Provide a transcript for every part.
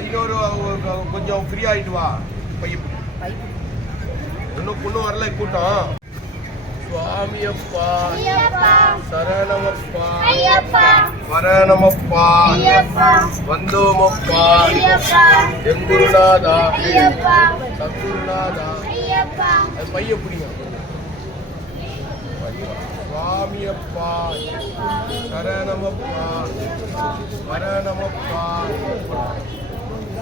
இன்னொரு கொஞ்சம் ஃப்ரீ ஆயிட்டு வா இன்னும் பொண்ணும் வரல கூட்டம் சுவாமியப்பா சரணமப்பா வரணமப்பா வந்தோமப்பா எங்குருநாதா சத்குருநாதா பையப்பா சரணமப்பா வரணமப்பா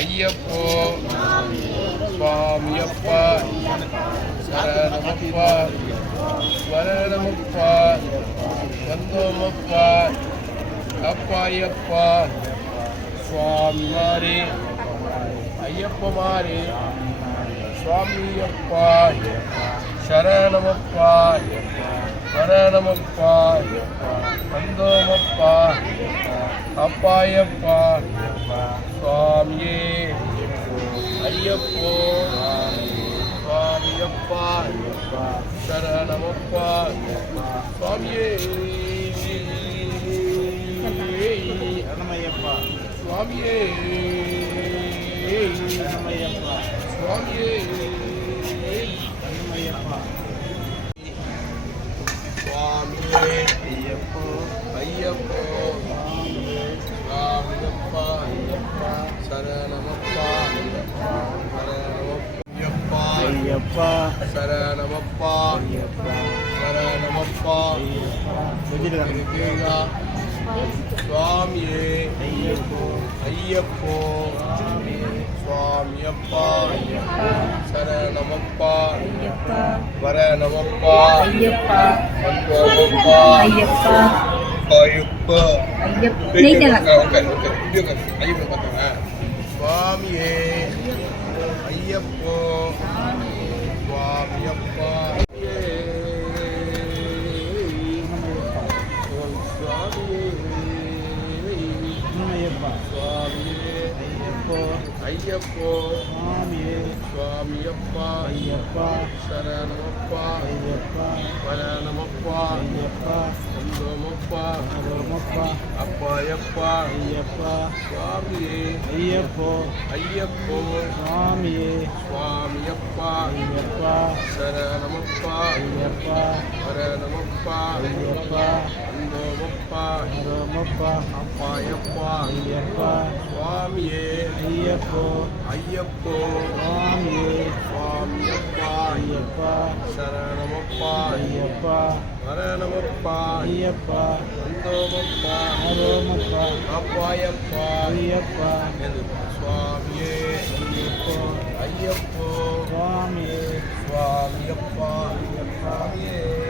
ஐயப்போ சுவாமியப்பா சரணமப்பா வரணமப்பா வந்தோமப்பா அப்பாயப்பா சுவாமி மாறி ஐயப்ப மாறி சுவாமியப்பா சரணமப்பா வரணமப்பா வந்தோமப்பா அப்பாயப்பா சுவாமியே ஐயப்போ சுவாமி அப்பா ஐயப்பா சரணமப்பா சுவாமியே அனமையப்பா சுவாமியே சுவாமியே அனமையப்பா சுவாமியே ஐயப்போ ஐயப்போ ஐயப்பா சரணமப்பா ஐயப்பா சரணமப்பா ஐயப்பா சுவாமியே ஐயப்போ ஐயப்போ சுவாமியப்பா சரணமப்பா வர நமப்பா ஐயப்பா ஐயப்பா ஐயப்போ 哇、uh！ஐயப்போ சுவாமியே சுவாமி அப்பா ஐயப்பா சரணமப்பா ஐயப்பா பரணமப்பா ஐயப்பா சந்தோமப்பா சந்தோமப்பா அப்பா அப்பா ஐயப்பா சுவாமியே ஐயப்போ ஐயப்போ சுவாமியே சுவாமி அப்பா ஐயப்பா சரணமப்பா ஐயப்பா பரணமப்பா ஐயப்பா சந்தோமப்பா சந்தோமப்பா அப்பா அப்பா ஐயப்பா சுவாமியே ஐயப்போ ஐயப்போ சுவாமியே சுவாமியப்பா ஐயப்பா சரணமப்பா ஐயப்பா மரணமப்பா ஐயப்பா சந்தோமப்பா அரோமப்பா அப்பாயப்பா ஐயப்பா சுவாமியே ஐயப்போ ஐயப்போ சுவாமியே சுவாமியப்பா ஐயப்பா சுவாமியே